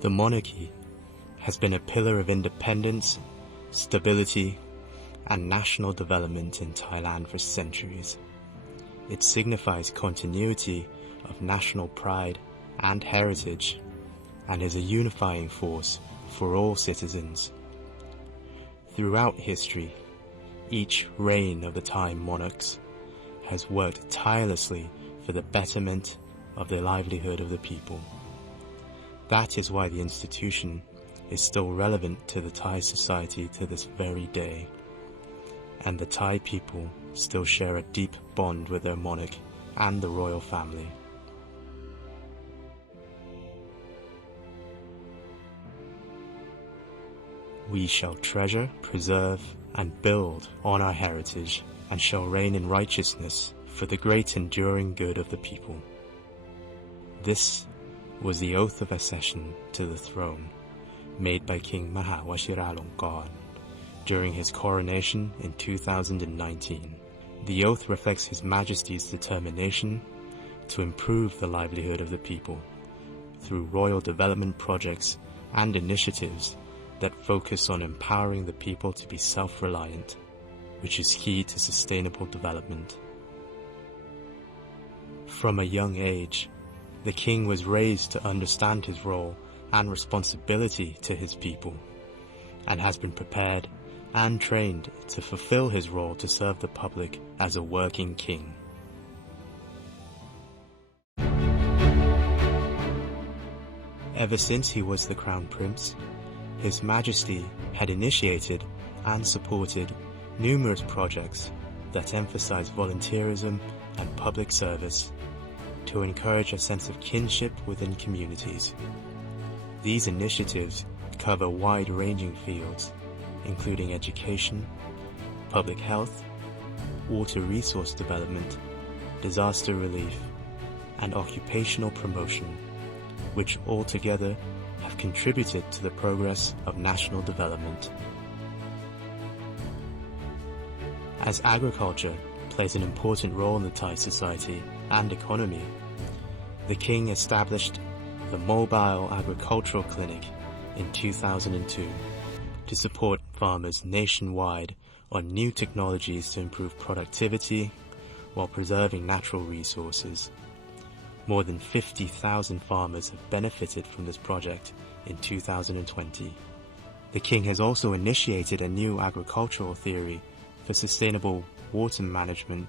The monarchy has been a pillar of independence, stability, and national development in Thailand for centuries. It signifies continuity of national pride and heritage, and is a unifying force for all citizens. Throughout history, each reign of the Thai monarchs has worked tirelessly for the betterment of the livelihood of the people. That is why the institution is still relevant to the Thai society to this very day, and the Thai people still share a deep bond with their monarch and the royal family. We shall treasure, preserve, and build on our heritage, and shall reign in righteousness for the great enduring good of the people. This was the oath of accession to the throne made by King Maha Vajiralongkorn during his coronation in 2019. The oath reflects His Majesty's determination to improve the livelihood of the people through royal development projects and initiatives that focus on empowering the people to be self-reliant, which is key to sustainable development. From a young age, the king was raised to understand his role and responsibility to his people, and has been prepared and trained to fulfill his role to serve the public as a working king. Ever since he was the Crown Prince, His Majesty had initiated and supported numerous projects that emphasize volunteerism and public service to encourage a sense of kinship within communities. These initiatives cover wide-ranging fields, including education, public health, water resource development, disaster relief, and occupational promotion, which altogether have contributed to the progress of national development. As agriculture plays an important role in the Thai society and economy, the king established the Mobile Agricultural Clinic in 2002 to support farmers nationwide on new technologies to improve productivity while preserving natural resources. More than 50,000 farmers have benefited from this project in 2020. The king has also initiated a new agricultural theory for sustainable water management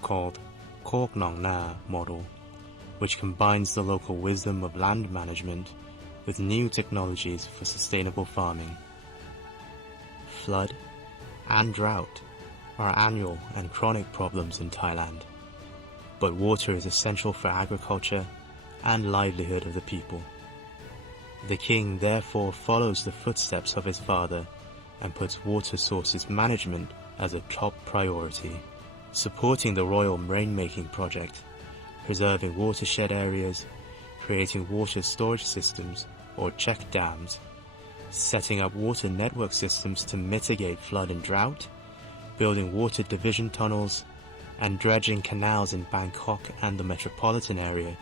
called Kok Nong Na model, which combines the local wisdom of land management with new technologies for sustainable farming. Flood and drought are annual and chronic problems in Thailand, but water is essential for agriculture and livelihood of the people. The king therefore follows the footsteps of his father and puts water sources management as a top priority, supporting the royal rainmaking project, preserving watershed areas, creating water storage systems or check dams, setting up water network systems to mitigate flood and drought, building water division tunnels, and dredging canals in Bangkok and the metropolitan area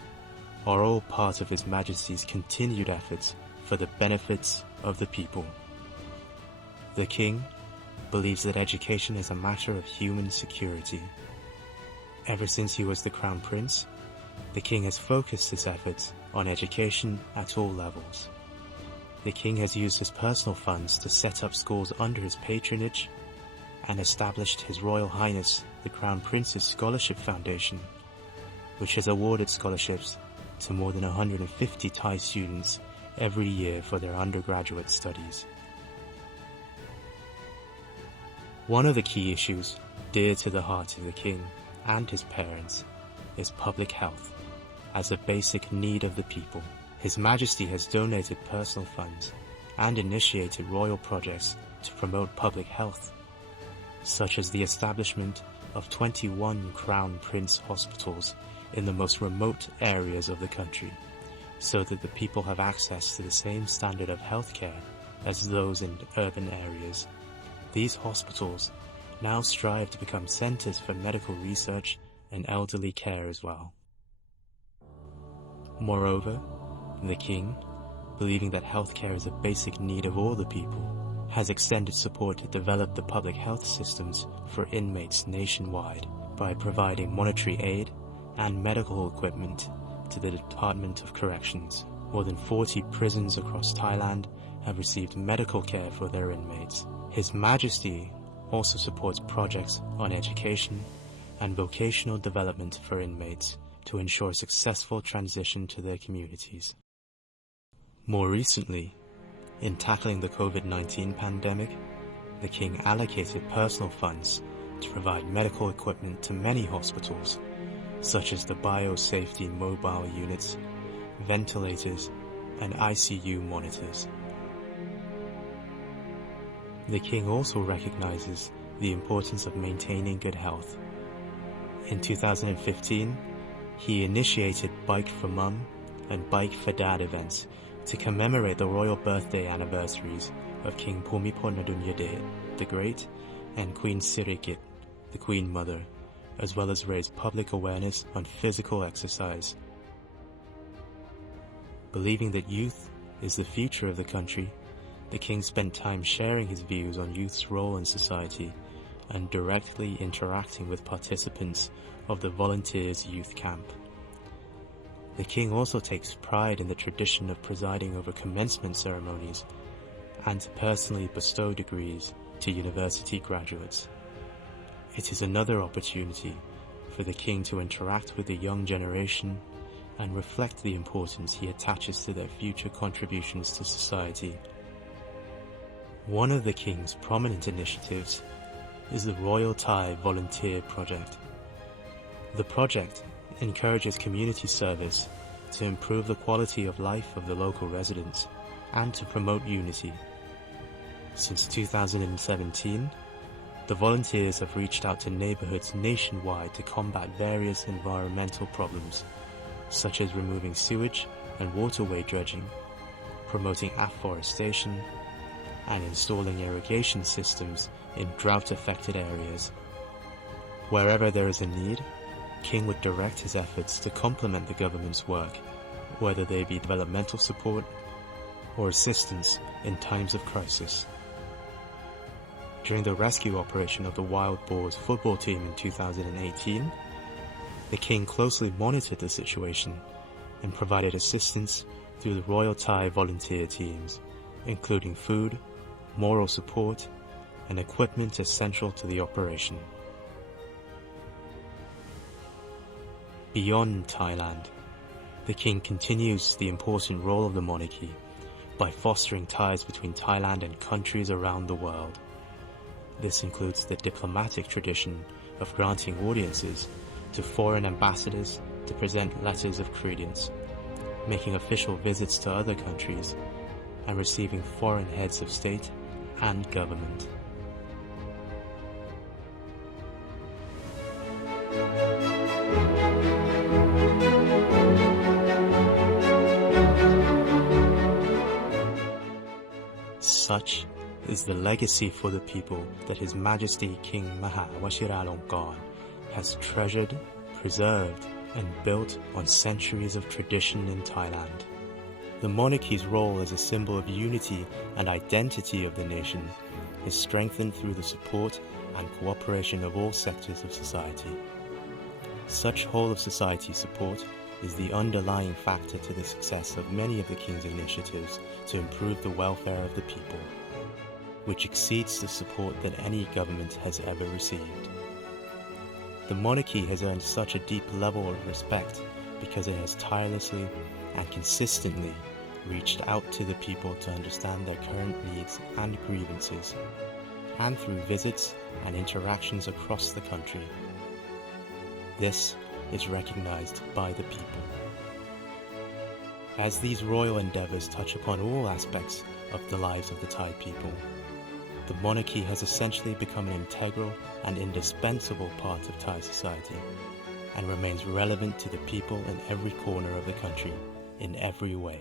are all part of His Majesty's continued efforts for the benefits of the people. The king believes that education is a matter of human security. Ever since he was the Crown Prince, the king has focused his efforts on education at all levels. The king has used his personal funds to set up schools under his patronage and established His Royal Highness the Crown Prince's Scholarship Foundation, which has awarded scholarships to more than 150 Thai students every year for their undergraduate studies. One of the key issues dear to the heart of the king and his parents is public health as a basic need of the people. His Majesty has donated personal funds and initiated royal projects to promote public health, such as the establishment of 21 Crown Prince hospitals in the most remote areas of the country, so that the people have access to the same standard of healthcare as those in urban areas. These hospitals now strive to become centers for medical research and elderly care as well. Moreover, the king believing that healthcare is a basic need of all the people, has extended support to develop the public health systems for inmates nationwide by providing monetary aid and medical equipment to the Department of Corrections. More than 40 prisons across Thailand have received medical care for their inmates. His Majesty also supports projects on education and vocational development for inmates to ensure successful transition to their communities. More recently, in tackling the COVID-19 pandemic, the King allocated personal funds to provide medical equipment to many hospitals, such as the biosafety mobile units, ventilators, and ICU monitors. The King also recognizes the importance of maintaining good health. In 2015, he initiated Bike for Mum and Bike for Dad events to commemorate the royal birthday anniversaries of King Bhumibol Adulyadej the Great and Queen Sirikit, the Queen Mother, as well as raise public awareness on physical exercise. Believing that youth is the future of the country, the King spent time sharing his views on youth's role in society and directly interacting with participants of the Volunteers Youth Camp. The King also takes pride in the tradition of presiding over commencement ceremonies and to personally bestow degrees to university graduates. It is another opportunity for the King to interact with the young generation and reflect the importance he attaches to their future contributions to society. One of the King's prominent initiatives is the Royal Thai Volunteer Project. The project encourages community service to improve the quality of life of the local residents and to promote unity. Since 2017, the volunteers have reached out to neighborhoods nationwide to combat various environmental problems, such as removing sewage and waterway dredging, promoting afforestation, and installing irrigation systems in drought-affected areas. Wherever there is a need, King would direct his efforts to complement the government's work, whether they be developmental support or assistance in times of crisis. During the rescue operation of the Wild Boars football team in 2018, the King closely monitored the situation and provided assistance through the Royal Thai volunteer teams, including food, moral support, and equipment essential to the operation. Beyond Thailand, the King continues the important role of the monarchy by fostering ties between Thailand and countries around the world. This includes the diplomatic tradition of granting audiences to foreign ambassadors to present letters of credence, making official visits to other countries, and receiving foreign heads of state and government. Such is the legacy for the people that His Majesty King Maha Vajiralongkorn has treasured, preserved, and built on centuries of tradition in Thailand. The monarchy's role as a symbol of unity and identity of the nation is strengthened through the support and cooperation of all sectors of society. Such whole-of-society support is the underlying factor to the success of many of the King's initiatives to improve the welfare of the people, which exceeds the support that any government has ever received. The monarchy has earned such a deep level of respect because it has tirelessly and consistently reached out to the people to understand their current needs and grievances, and through visits and interactions across the country. This is recognized by the people. As these royal endeavors touch upon all aspects of the lives of the Thai people, the monarchy has essentially become an integral and indispensable part of Thai society, and remains relevant to the people in every corner of the country, in every way.